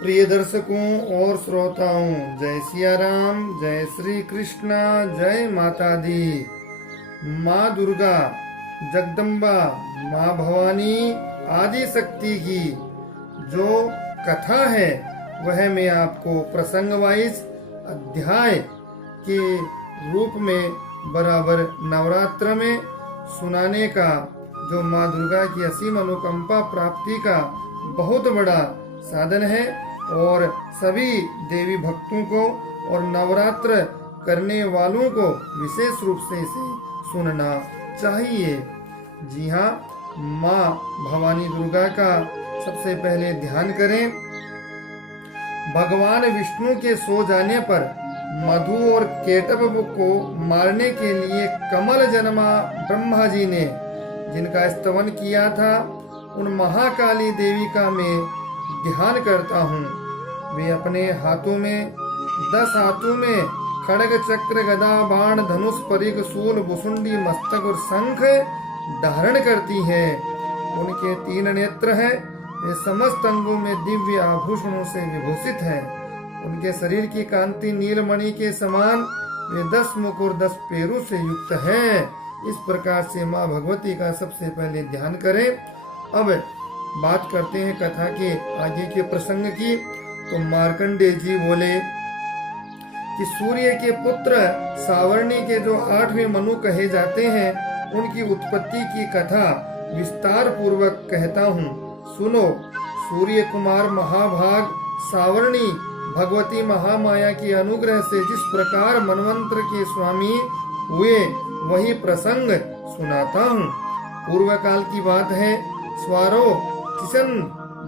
प्रिय दर्शकों और श्रोताओं, जय सिया राम, जय श्री कृष्णा, जय माता दी। माँ दुर्गा, जगदम्बा, माँ भवानी आदि शक्ति की जो कथा है वह मैं आपको प्रसंग वाइज अध्याय के रूप में बराबर नवरात्र में सुनाने का जो माँ दुर्गा की असीम अनुकंपा प्राप्ति का बहुत बड़ा साधन है और सभी देवी भक्तों को और नवरात्र करने वालों को विशेष रूप से इसे सुनना चाहिए। जी हाँ, माँ भवानी दुर्गा का सबसे पहले ध्यान करें। भगवान विष्णु के सो जाने पर मधु और केटव को मारने के लिए कमल जन्मा ब्रह्मा जी ने जिनका स्तवन किया था, उन महाकाली देवी का मैं ध्यान करता हूँ। वे अपने हाथों में 10 हाथों में खड्ग, चक्र, गदा, बाण, धनुष, परिघ, शूल, भुसुंडी, मस्तक और शंख धारण करती है। उनके 3 नेत्र हैं। वे समस्त अंगों में दिव्य आभूषणों से विभूषित हैं। उनके शरीर की कांति नीलमणि के समान। वे 10 मुख और 10 पैरों से युक्त है। इस प्रकार से माँ भगवती का सबसे पहले ध्यान करें। अब बात करते हैं कथा के आगे के प्रसंग की। तो मार्कंडेय जी बोले कि सूर्य के पुत्र सावर्णी के जो 8वें मनु कहे जाते हैं, उनकी उत्पत्ति की कथा विस्तार पूर्वक कहता हूँ, सुनो। सूर्य कुमार महाभाग सावर्णी भगवती महामाया की अनुग्रह से जिस प्रकार मनवंतर के स्वामी हुए वही प्रसंग सुनाता हूँ। पूर्व काल की बात है। स्वारो किशन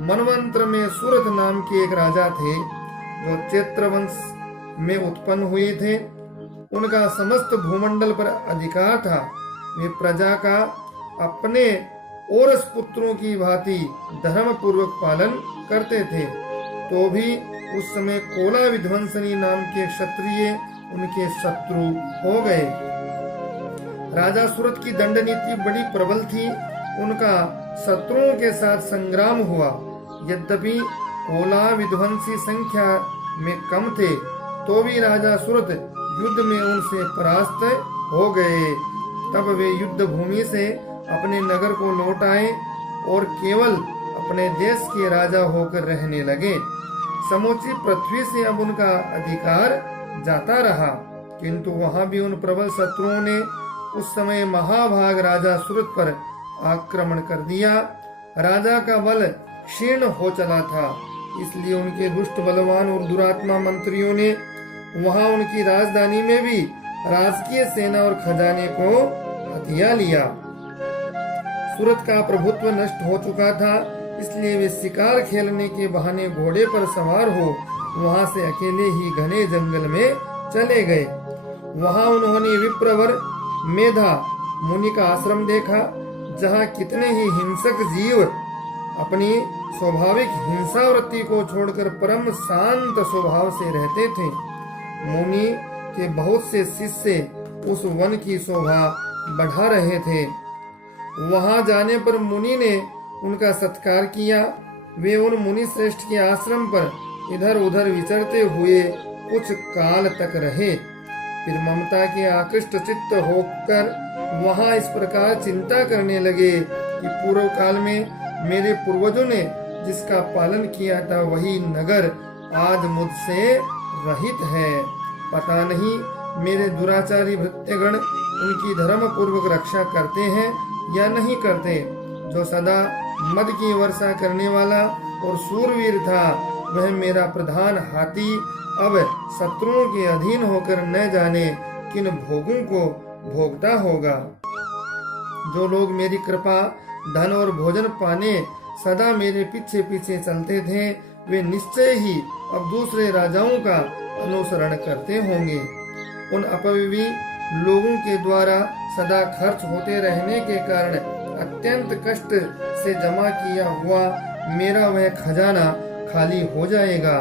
मनवंतर में सूरत नाम के एक राजा थे जो चैत्र वंश में उत्पन्न हुए थे। उनका समस्त भूमंडल पर अधिकार था। वे प्रजा का अपने औरस पुत्रों की भांति धर्म पूर्वक पालन करते थे। तो भी उस समय कोला विध्वंसनी नाम के क्षत्रिय उनके शत्रु हो गए। राजा सूरत की दंड नीति बड़ी प्रबल थी। उनका शत्रुओं के साथ संग्राम हुआ। यद्यपि कोला विध्वंसी संख्या में कम थे, तो भी राजा सूरत युद्ध में उनसे परास्त हो गए। तब वे युद्ध भूमि से अपने नगर को लौट आए और केवल अपने देश के राजा होकर रहने लगे। समूची पृथ्वी से अब उनका अधिकार जाता रहा, किंतु वहां भी उन प्रबल शत्रुओं ने उस समय महाभाग राजा सूरत पर आक्रमण कर दिया। राजा का बल क्षीण हो चला था, इसलिए उनके दुष्ट बलवान और दुरात्मा मंत्रियों ने वहां उनकी राजधानी में भी राजकीय सेना और खजाने को हथिया लिया। सूरत का प्रभुत्व नष्ट हो चुका था, इसलिए वे शिकार खेलने के बहाने घोड़े पर सवार हो वहां से अकेले ही घने जंगल में चले गए। वहां उन्होंने विप्रवर मेधा मुनि का आश्रम देखा, जहाँ कितने ही हिंसक जीव अपनी स्वाभाविक हिंसा वृत्ति को छोड़कर परम शांत स्वभाव से रहते थे। मुनि के बहुत से शिष्य उस वन की शोभा बढ़ा रहे थे। वहां जाने पर मुनि ने उनका सत्कार किया। वे उन मुनि श्रेष्ठ के आश्रम पर इधर उधर विचरते हुए कुछ काल तक रहे। फिर ममता के आकृष्ट चित्त होकर वहां इस प्रकार चिंता करने लगे कि पूर्व काल में मेरे पूर्वजों ने जिसका पालन किया था वही नगर आज मुझसे रहित है। पता नहीं मेरे दुराचारी भृत्यगण उनकी धर्म पूर्वक रक्षा करते हैं या नहीं करते। जो सदा मद की वर्षा करने वाला और सूरवीर था, वह मेरा प्रधान हाथी अब शत्रुओं के अधीन होकर न जाने किन भोगों को भोगता होगा। जो लोग मेरी कृपा, धन और भोजन पाने सदा मेरे पीछे पीछे चलते थे, वे निश्चय ही अब दूसरे राजाओं का अनुसरण करते होंगे। उन अपविवी लोगों के द्वारा सदा खर्च होते रहने के कारण अत्यंत कष्ट से जमा किया हुआ मेरा वह खजाना खाली हो जाएगा।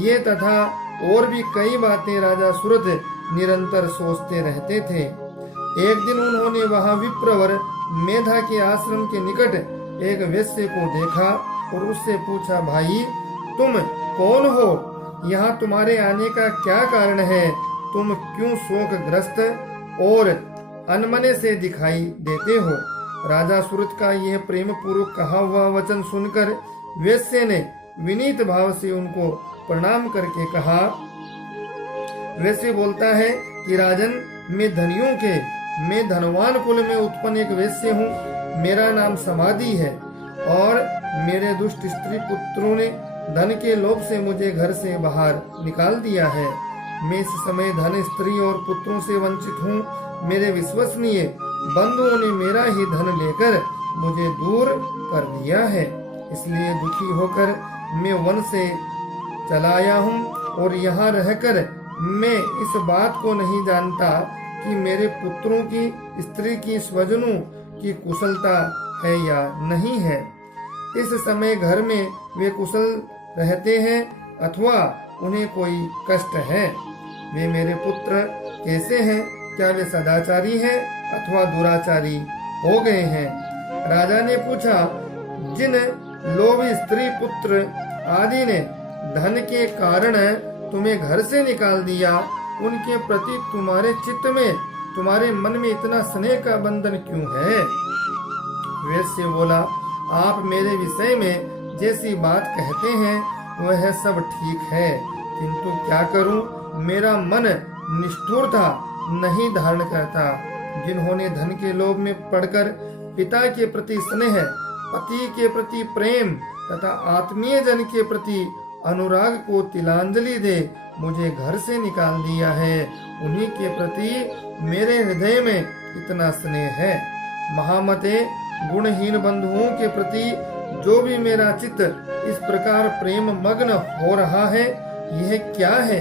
ये तथा और भी कई बातें राजा सूरत निरंतर सोचते रहते थे। एक दिन उन्होंने वहां विप्रवर मेधा के आश्रम के निकट एक वेश्य को देखा और उससे पूछा, भाई तुम कौन हो? यहाँ तुम्हारे आने का क्या कारण है? तुम क्यों शोकग्रस्त और अनमने से दिखाई देते हो? राजा सूरत का यह प्रेम पूर्वक कहा हुआ वचन सुनकर वेश्य ने विनीत भाव से उनको प्रणाम करके कहा। वेश्य बोलता है कि राजन, मैं धनवान कुल में उत्पन्न एक वेश्य हूँ। मेरा नाम समाधि है और मेरे दुष्ट स्त्री पुत्रों ने धन के लोभ से मुझे घर से बाहर निकाल दिया है। मैं इस समय धन, स्त्री और पुत्रों से वंचित हूँ। मेरे विश्वसनीय बंधुओं ने मेरा ही धन लेकर मुझे दूर कर दिया है, इसलिए दुखी होकर मैं वन से चला आया हूँ और यहाँ रहकर मैं इस बात को नहीं जानता कि मेरे पुत्रों की, स्त्री की, स्वजनों की कुशलता है या नहीं है। इस समय घर में वे कुशल रहते हैं अथवा उन्हें कोई कष्ट है। वे मेरे पुत्र कैसे हैं? क्या वे सदाचारी हैं अथवा दुराचारी हो गए हैं? राजा ने पूछा, जिन लोभी स्त्री, पुत्र आदि ने धन के कारण तुम्हें घर से निकाल दिया, उनके प्रति तुम्हारे चित्त में, तुम्हारे मन में इतना स्नेह का बंधन क्यों है? वेश्य बोला, आप मेरे विषय में जैसी बात कहते हैं वह सब ठीक है, किंतु क्या करूं, मेरा मन निष्ठुरता नहीं धारण करता। जिन्होंने धन के लोभ में पड़कर पिता के प्रति स्नेह, पति के प्रति प्रेम तथा आत्मीय जन के प्रति अनुराग को तिलांजलि दे मुझे घर से निकाल दिया है, उन्हीं के प्रति मेरे हृदय में इतना स्नेह है। महामते, गुणहीन बंधुओं के प्रति जो भी मेरा चित्त इस प्रकार प्रेम मग्न हो रहा है, यह क्या है?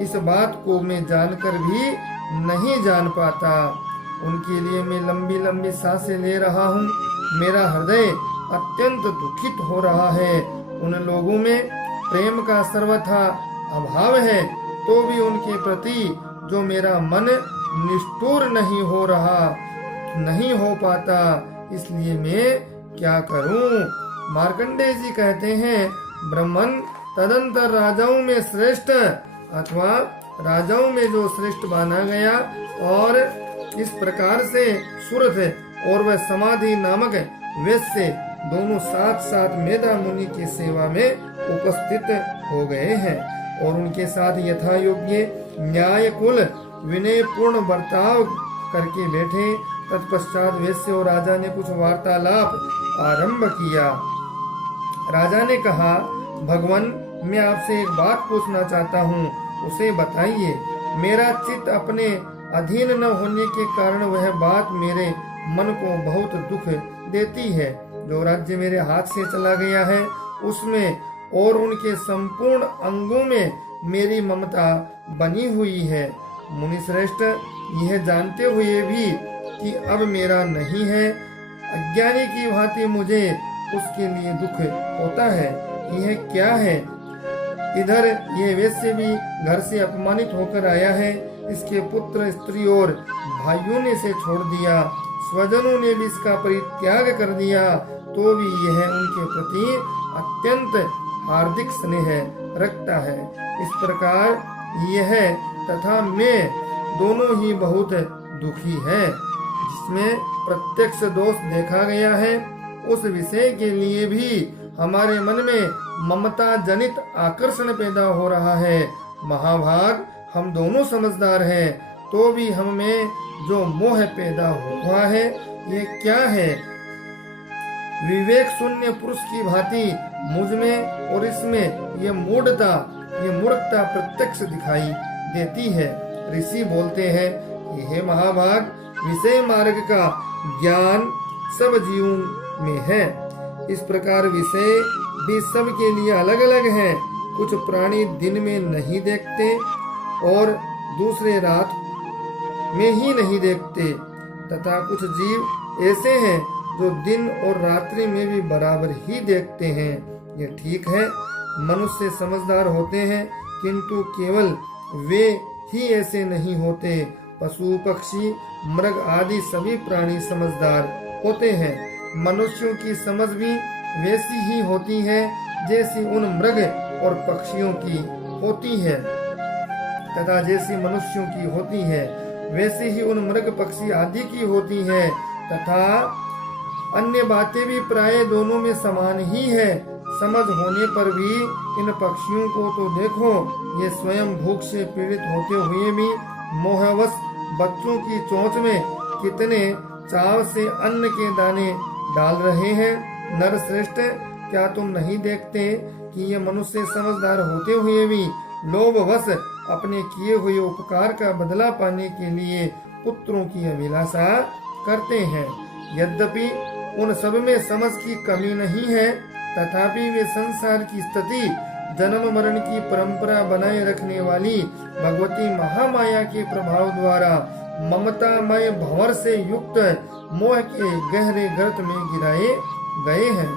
इस बात को मैं जानकर भी नहीं जान पाता। उनके लिए मैं लंबी लंबी सांसें ले रहा हूँ। मेरा हृदय अत्यंत दुखित हो रहा है। उन लोगों में प्रेम का सर्वथा अभाव है, तो भी उनके प्रति जो मेरा मन निष्ठुर नहीं हो पाता, इसलिए मैं क्या करूं? मार्कंडेय जी कहते हैं, ब्राह्मण तदंतर राजाओं में श्रेष्ठ अथवा राजाओं में जो श्रेष्ठ माना गया, और इस प्रकार से सूरत और वह समाधि नामक वेश्य दोनों साथ साथ मेधा मुनि की सेवा में उपस्थित हो गए हैं और उनके साथ यथा योग्य न्याय कुल विनय पूर्ण बर्ताव करके बैठे। तत्पश्चात वेश्य और राजा ने कुछ वार्तालाप आरंभ किया। राजा ने कहा, भगवान, मैं आपसे एक बात पूछना चाहता हूँ, उसे बताइए। मेरा चित्त अपने अधीन न होने के कारण वह बात मेरे मन को बहुत दुख देती है। जो राज्य मेरे हाथ से चला गया है, उसमें और उनके संपूर्ण अंगों में मेरी ममता बनी हुई है। मुनिश्रेष्ठ, यह जानते हुए भी कि अब मेरा नहीं है, अज्ञानी की भांति मुझे उसके लिए दुख होता है। यह क्या है? इधर यह वेश्य भी घर से अपमानित होकर आया है। इसके पुत्र, स्त्री और भाइयों ने इसे छोड़ दिया, स्वजनों ने भी इसका परित्याग कर दिया, तो भी यह उनके प्रति अत्यंत हार्दिक स्नेह रखता है। इस प्रकार यह तथा मैं दोनों ही बहुत दुखी है। जिसमें प्रत्यक्ष दोष देखा गया है, उस विषय के लिए भी हमारे मन में ममता जनित आकर्षण पैदा हो रहा है। महाभाग, हम दोनों समझदार हैं, तो भी हम में जो मोह पैदा हुआ है, ये क्या है? विवेक शून्य पुरुष की भांति मुझ में और इसमें ये मूर्खता प्रत्यक्ष दिखाई देती है। ऋषि बोलते हैं कि हे महाभाग, विषय मार्ग का ज्ञान सब जीवों में है। इस प्रकार विषय भी सब के लिए अलग अलग है। कुछ प्राणी दिन में नहीं देखते और दूसरे रात में ही नहीं देखते, तथा कुछ जीव ऐसे हैं जो दिन और रात्रि में भी बराबर ही देखते हैं। ये ठीक है, मनुष्य समझदार होते हैं, किंतु केवल वे ही ऐसे नहीं होते। पशु, पक्षी, मृग आदि सभी प्राणी समझदार होते हैं, मनुष्यों की समझ भी वैसी ही होती है जैसी उन मृग और पक्षियों की होती है, तथा जैसी मनुष्यों की होती है वैसे ही उन मृग पक्षी आदि की होती है, तथा अन्य बातें भी प्राय दोनों में समान ही है। समझ होने पर भी इन पक्षियों को तो देखो, ये स्वयं भूख से पीड़ित होते हुए भी मोहवश बच्चों की चोंच में कितने चाव से अन्न के दाने डाल रहे हैं। नर श्रेष्ठ, क्या तुम नहीं देखते कि ये मनुष्य समझदार होते हुए भी लोभवश अपने किए हुए उपकार का बदला पाने के लिए पुत्रों की अभिलाषा करते हैं। यद्यपि उन सब में समझ की कमी नहीं है, तथापि वे संसार की स्थिति, जन्म मरण की परंपरा बनाए रखने वाली भगवती महामाया के प्रभाव द्वारा ममतामय भंवर से युक्त मोह के गहरे गर्त में गिराए गए हैं।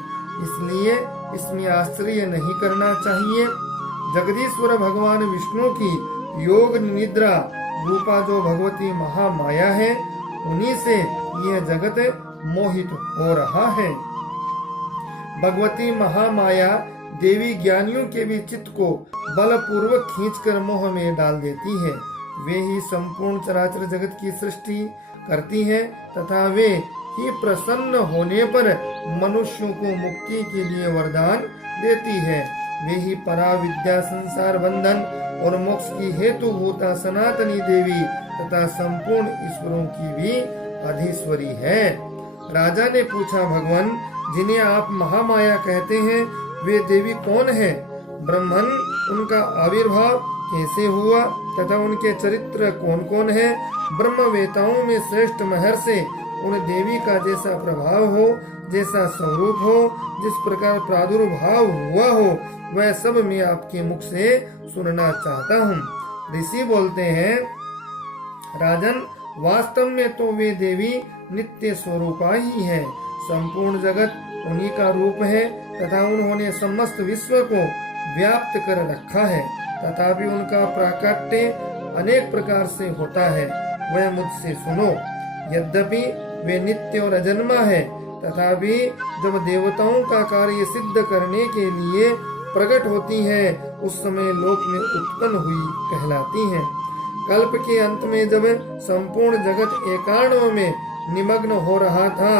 इसलिए इसमें आश्चर्य नहीं करना चाहिए। जगदीश्वर भगवान विष्णु की योग निद्रा रूपा जो भगवती महामाया है, उन्हीं से यह जगत मोहित हो रहा है। भगवती महामाया देवी ज्ञानियों के भी चित्त को बलपूर्वक खींचकर मोह में डाल देती है। वे ही संपूर्ण चराचर जगत की सृष्टि करती है, तथा वे ही प्रसन्न होने पर मनुष्यों को मुक्ति के लिए वरदान देती है। वे ही पराविद्या, संसार बंधन और मोक्ष की हेतु भूता सनातनी देवी तथा संपूर्ण ईश्वरों की भी अधीश्वरी है। राजा ने पूछा, भगवान, जिन्हें आप महामाया कहते हैं, वे देवी कौन है? ब्रह्मन, उनका आविर्भाव कैसे हुआ तथा उनके चरित्र कौन कौन है? ब्रह्मवेताओं में श्रेष्ठ महर्षि उन देवी का जैसा प्रभाव हो, जैसा स्वरूप हो, जिस प्रकार प्रादुर्भाव हुआ हो, वह सब मैं आपके मुख से सुनना चाहता हूँ। ऋषि बोलते हैं, राजन, वास्तव में तो वे देवी नित्य स्वरूपा ही है। संपूर्ण जगत उन्हीं का रूप है तथा उन्होंने समस्त विश्व को व्याप्त कर रखा है, तथापि उनका प्राकट्य अनेक प्रकार से होता है, वह मुझसे सुनो। यद्यपि वे नित्य और अजन्मा है, तथापि जब देवताओं का कार्य सिद्ध करने के लिए प्रकट होती है, उस समय लोक में उत्पन्न हुई कहलाती हैं। कल्प के अंत में जब संपूर्ण जगत एकांव में निमग्न हो रहा था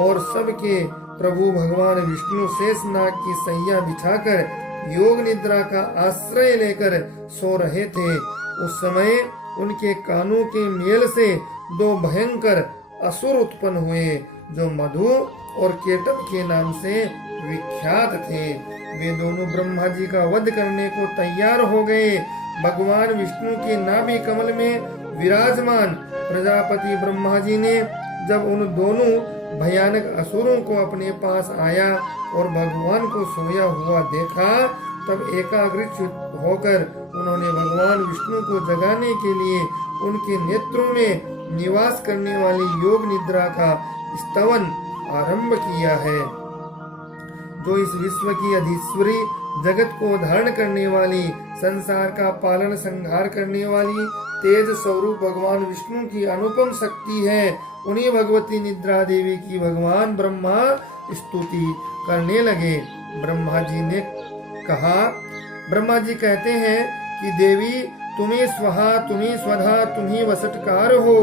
और सबके प्रभु भगवान विष्णु शेषनाग की सैया बिछाकर योग निद्रा का आश्रय लेकर सो रहे थे, उस समय उनके कानों के मेल से दो भयंकर असुर उत्पन्न हुए, जो मधु और केटव के नाम से विख्यात थे। वे दोनों ब्रह्मा जी का वध करने को तैयार हो गए। भगवान विष्णु के नाभि कमल में विराजमान प्रजापति ब्रह्मा जी ने जब उन दोनों भयानक असुरों को अपने पास आया और भगवान को सोया हुआ देखा, तब एकाग्रचित्त होकर उन्होंने भगवान विष्णु को जगाने के लिए उनके नेत्रों में निवास करने वाली योग निद्रा का स्तवन आरंभ किया है। जो इस विश्व की अधीश्वरी, जगत को धारण करने वाली, संसार का पालन संहार करने वाली तेज स्वरूप भगवान विष्णु की अनुपम शक्ति है, उन्हीं भगवती निद्रा देवी की भगवान ब्रह्मा स्तुति करने लगे। ब्रह्मा जी ने कहा, ब्रह्मा जी कहते हैं कि देवी, तुम्ही स्वहा, तुम्ही स्वधा, तुम्ही वसटकार हो,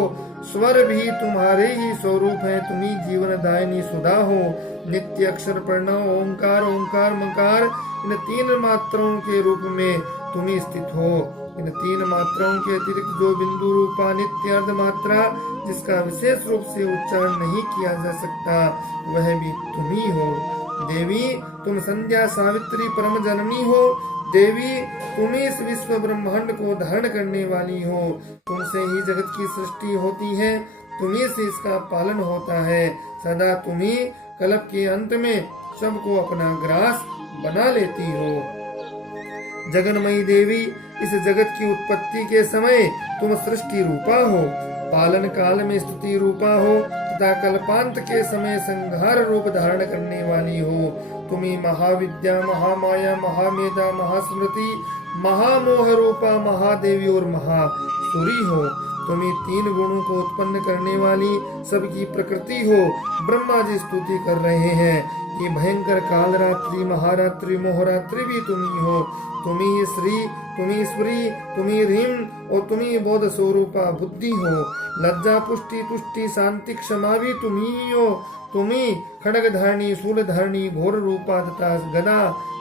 स्वर भी तुम्हारे ही स्वरूप है, तुम्ही जीवन दायिनी सुधा हो। नित्य अक्षर प्रणव ओंकार, ओंकार मकार, इन तीन मात्राओं के रूप में तुम्ही स्थित हो। इन तीन मात्राओं के अतिरिक्त जो बिंदु रूपा नित्य अर्ध मात्रा, जिसका विशेष रूप से उच्चारण नहीं किया जा सकता, वह भी तुम ही हो। देवी, तुम संध्या सावित्री परम जननी हो। देवी, तुम इस विश्व ब्रह्मांड को धारण करने वाली हो। तुमसे ही जगत की सृष्टि होती है, तुम्ही से इसका पालन होता है। सदा तुम्ही कल्प के अंत में सबको अपना ग्रास बना लेती हो। जगन्मयी देवी, इस जगत की उत्पत्ति के समय तुम सृष्टि रूपा हो, पालन काल में स्तुति रूपा हो तथा कल्पांत के समय संहार रूप धारण करने वाली हो। तुम्ही महाविद्या, महामाया, महामेधा, महास्मृति, महामोह रूपा महादेवी और महासुरी हो। तुम ही 3 गुणों को उत्पन्न करने वाली सबकी प्रकृति हो। ब्रह्मा जी स्तुति कर रहे हैं कि भयंकर काल रात्रि, महारात्रि, मोहरात्रि भी तुम ही हो। तुम ही श्री, तुम ही ईश्वरी, तुम ही ह्रीम और तुम ही बोध स्वरूपा बुद्धि हो। लज्जा, पुष्टि, तुष्टि, शांति, क्षमा भी तुम ही हो। तुम ही खड्ग धारणी, शूल धारणी, घोर रूपा तथा गदा,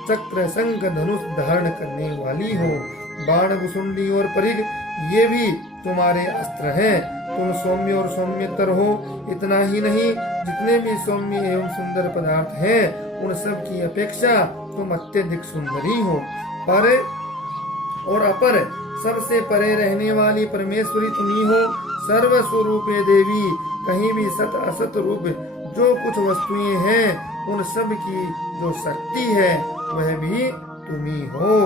चक्र, शंख, धनुष धारण करने वाली हो। बाण, भुसुंडी और परिघ ये भी तुम्हारे अस्त्र हैं। तुम सौम्य और सौम्यतर हो। इतना ही नहीं, जितने भी सौम्य एवं सुंदर पदार्थ हैं उन सब की अपेक्षा तुम अत्यधिक सुंदरी हो। पर और अपर, सबसे परे रहने वाली परमेश्वरी तुम ही हो। सर्व स्वरूपे देवी, कहीं भी सत असत रूप जो कुछ वस्तुएं हैं उन सब की जो शक्ति है वह भी तुम ही हो।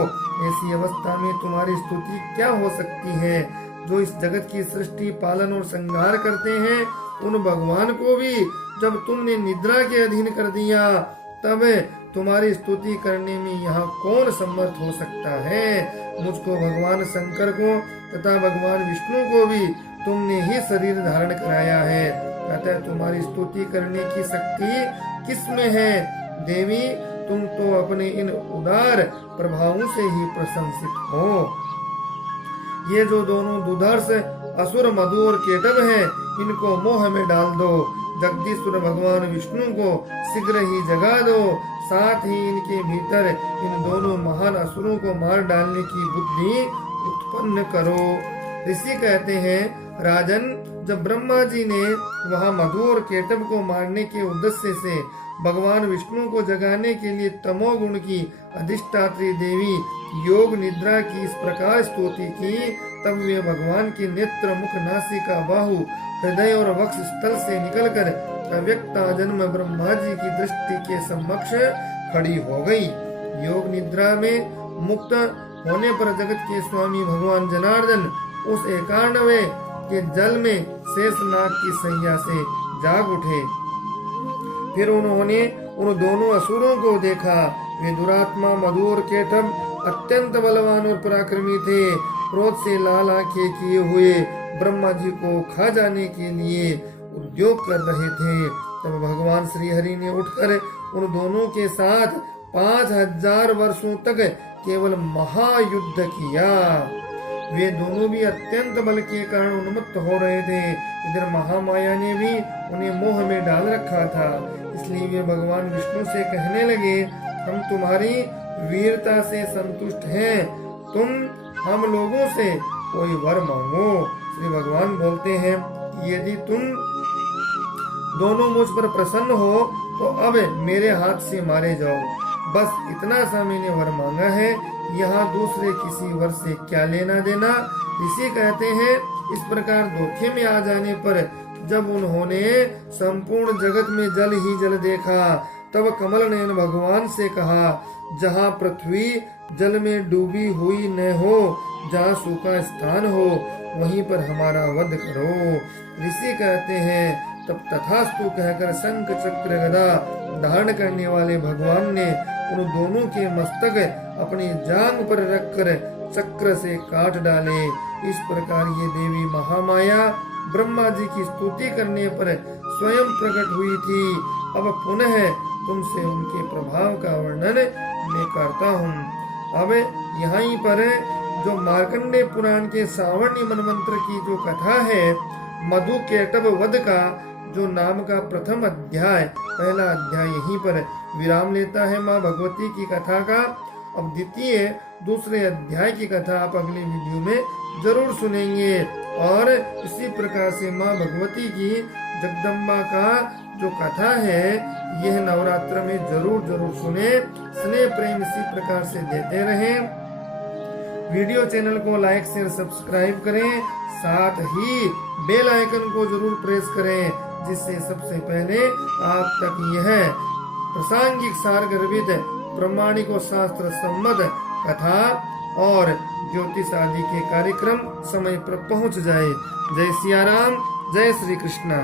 ऐसी अवस्था में तुम्हारी स्तुति क्या हो सकती है? जो इस जगत की सृष्टि, पालन और संहार करते हैं उन भगवान को भी जब तुमने निद्रा के अधीन कर दिया तब तुम्हारी स्तुति करने में यहाँ कौन समर्थ हो सकता है? मुझको, भगवान शंकर को तथा भगवान विष्णु को भी तुमने ही शरीर धारण कराया है, अतः तुम्हारी स्तुति करने की शक्ति किसमें है? देवी, तुम तो अपने इन उदार प्रभावों से ही प्रशंसित हो। ये जो दोनों दुधर्ष असुर मधु और केटव हैं, इनको मोह में डाल दो। जगदीश्वर भगवान विष्णु को शीघ्र ही जगा दो। साथ ही इनके भीतर इन दोनों महान असुरों को मार डालने की बुद्धि उत्पन्न करो। ऋषि कहते हैं, राजन, जब ब्रह्मा जी ने वहाँ मधु और केटव को मारने के उद्देश्य से भगवान विष्णु को जगाने के लिए तमोगुण की अधिष्ठात्री देवी योग निद्रा की इस प्रकार स्तुति की, तब वे भगवान के नेत्र, मुख, नासिका, बाहु, हृदय और वक्ष स्थल से निकलकर अव्यक्ता जन्म ब्रह्मा जी की दृष्टि के समक्ष खड़ी हो गई। योग निद्रा में मुक्त होने पर जगत के स्वामी भगवान जनार्दन उस एकांडवे के जल में शेषनाग की सैया से जाग उठे। फिर उन्होंने उन दोनों असुरों को देखा। वे दुरात्मा मधु और केटव अत्यंत बलवान और पराक्रमी थे। क्रोध से लाल आंखें किए हुए ब्रह्मा जी को खा जाने के लिए उद्योग कर रहे थे। तब भगवान श्री हरि ने उठकर उन दोनों के साथ 5000 वर्षों तक केवल महायुद्ध किया। वे दोनों भी अत्यंत बल के कारण उन्मत्त हो रहे थे। इधर महामाया ने भी उन्हें मोह में डाल रखा था। इसलिए वे भगवान विष्णु से कहने लगे, हम तुम्हारी वीरता से संतुष्ट हैं, तुम हम लोगों से कोई वर मांगो। श्री भगवान बोलते हैं, यदि तुम दोनों मुझ पर प्रसन्न हो तो अब मेरे हाथ से मारे जाओ। बस इतना सा मैंने वर मांगा है, यहाँ दूसरे किसी वर से क्या लेना देना। ऋषि कहते हैं, इस प्रकार धोखे में आ जाने पर जब उन्होंने संपूर्ण जगत में जल ही जल देखा, तब कमल नयन भगवान से कहा, जहाँ पृथ्वी जल में डूबी हुई न हो, जहाँ सूखा स्थान हो, वहीं पर हमारा वध करो। ऋषि कहते हैं, तब तथास्तु कहकर शंख चक्र गदा धारण करने वाले भगवान ने उन दोनों के मस्तक अपनी जांग पर रखकर चक्र से काट डाले। इस प्रकार ये देवी महामाया ब्रह्मा जी की स्तुति करने पर स्वयं प्रकट हुई थी। अब पुनः तुमसे उनके प्रभाव का वर्णन मैं करता हूँ। अब यहीं पर जो मार्कंडेय पुराण के सावर्णी मनमंत्र की जो कथा है, मधु केटव वध का जो नाम का प्रथम अध्याय, पहला अध्याय यहीं पर विराम लेता है माँ भगवती की कथा का। अब द्वितीय दूसरे अध्याय की कथा आप अगले वीडियो में जरूर सुनेंगे। और इसी प्रकार से माँ भगवती की जगदम्बा का जो कथा है, यह नवरात्र में जरूर जरूर सुने। स्नेह प्रेम इसी प्रकार से देते रहें। वीडियो चैनल को लाइक शेयर सब्सक्राइब करें, साथ ही बेल आइकन को जरूर प्रेस करें, जिससे सबसे पहले आप तक यह प्रासंगिक सार गर्भित प्रमाणिक और शास्त्र सम्मत कथा और ज्योतिष आदि के कार्यक्रम समय पर पहुंच जाए। जय सिया राम, जय श्री कृष्णा।